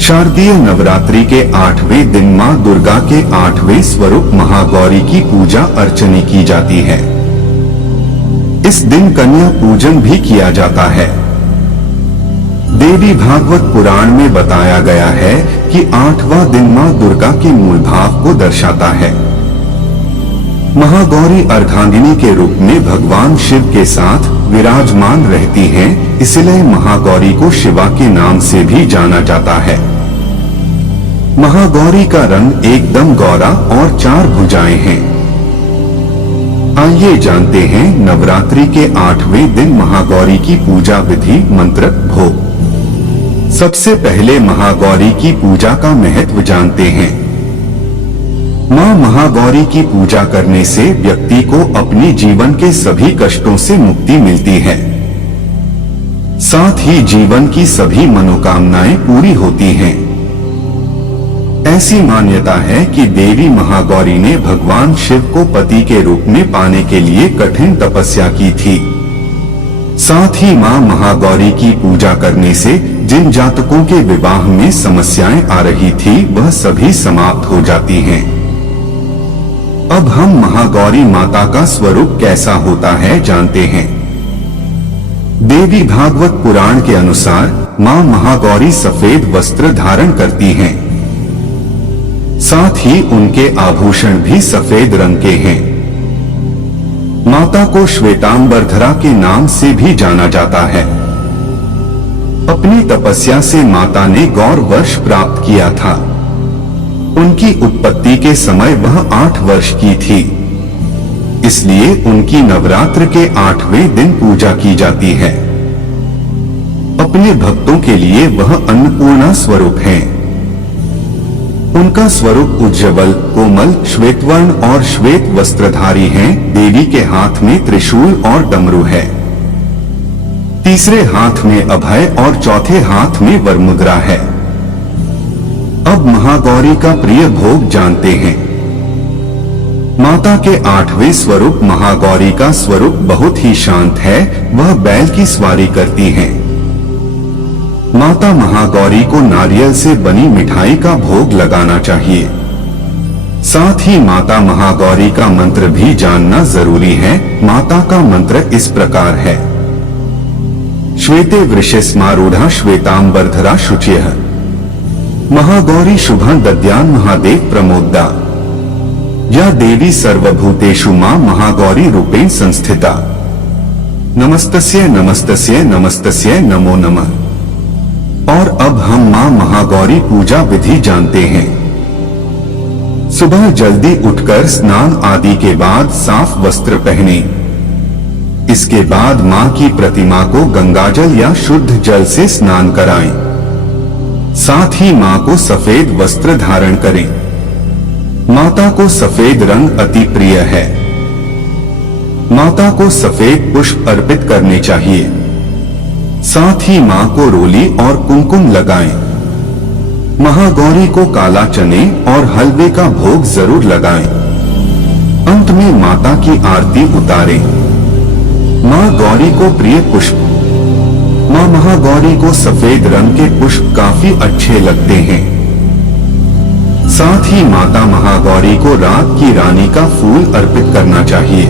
शारदीय नवरात्रि के 8वें दिन मां दुर्गा के 8वें स्वरूप महागौरी की पूजा अर्चना की जाती है। इस दिन कन्या पूजन भी किया जाता है। देवी भागवत पुराण में बताया गया है कि 8वां दिन मां दुर्गा के मूल भाव को दर्शाता है। महागौरी अर्धांगिनी के रूप में भगवान शिव के साथ विराजमान रहती हैं, इसलिए महागौरी को शिवा के नाम से भी जाना जाता है। महागौरी का रंग एकदम गौरा और 4 भुजाएं हैं। आइए जानते हैं नवरात्रि के 8वें दिन महागौरी की पूजा विधि, मंत्र, भोग। सबसे पहले महागौरी की पूजा का महत्व जानते हैं। मां महागौरी की पूजा करने से व्यक्ति को अपने जीवन के सभी कष्टों से मुक्ति मिलती है। साथ ही जीवन की सभी मनोकामनाएं पूरी होती हैं। ऐसी मान्यता है कि देवी महागौरी ने भगवान शिव को पति के रूप में पाने के लिए कठिन तपस्या की थी। साथ ही मां महागौरी की पूजा करने से जिन जातकों के विवाह में समस्याएं आ रही थी वह सभी समाप्त हो जाती हैं। अब हम महागौरी माता का स्वरूप कैसा होता है जानते हैं। देवी भागवत पुराण के अनुसार मां महागौरी सफेद वस्त्र धारण करती हैं। साथ ही उनके आभूषण भी सफेद रंग के हैं। माता को श्वेतांबरधरा के नाम से भी जाना जाता है। अपनी तपस्या से माता ने गौर वर्ष प्राप्त किया था। उनकी उत्पत्ति के समय वह 8 वर्ष की थी, इसलिए उनकी नवरात्र के 8वें दिन पूजा की जाती है। अपने भक्तों के लिए वह अन्नपूर्णा स्वरूप हैं। उनका स्वरूप उज्ज्वल, कोमल, श्वेतवर्ण और श्वेत वस्त्रधारी हैं। देवी के हाथ में त्रिशूल और डमरू है। तीसरे हाथ में अभय और चौथे हाथ में वरमुद्रा है। अब महागौरी का प्रिय भोग जानते हैं। माता के 8वें स्वरूप महागौरी का स्वरूप बहुत ही शांत है। वह बैल की सवारी करती हैं। माता महागौरी को नारियल से बनी मिठाई का भोग लगाना चाहिए। साथ ही माता महागौरी का मंत्र भी जानना जरूरी है। माता का मंत्र इस प्रकार है। श्वेते वृषस्मारूढ़ा श्वेतांबरधरा शुचिः महागौरी शुभं दद्यान् महादेव प्रमोदा या देवी सर्वभूतेषु मां महागौरी रूपेण संस्थिता नमस्तस्यै नमस्तस्यै नमस्तस्यै नमो नमः। और अब हम मां महागौरी पूजा विधि जानते हैं। सुबह जल्दी उठकर स्नान आदि के बाद साफ वस्त्र पहने। इसके बाद मां की प्रतिमा को गंगाजल या शुद्ध जल से स्नान कराएं। साथ ही मां को सफेद वस्त्र धारण करें। माता को सफेद रंग अति प्रिय है। माता को सफेद पुष्प अर्पित करने चाहिए। साथ ही मां को रोली और कुमकुम लगाएं। महागौरी को काला चने और हलवे का भोग जरूर लगाएं। अंत में माता की आरती उतारें। मां गौरी को प्रिय पुष्प। मां महागौरी को सफेद रंग के पुष्प काफी अच्छे लगते हैं। साथ ही माता महागौरी को रात की रानी का फूल अर्पित करना चाहिए।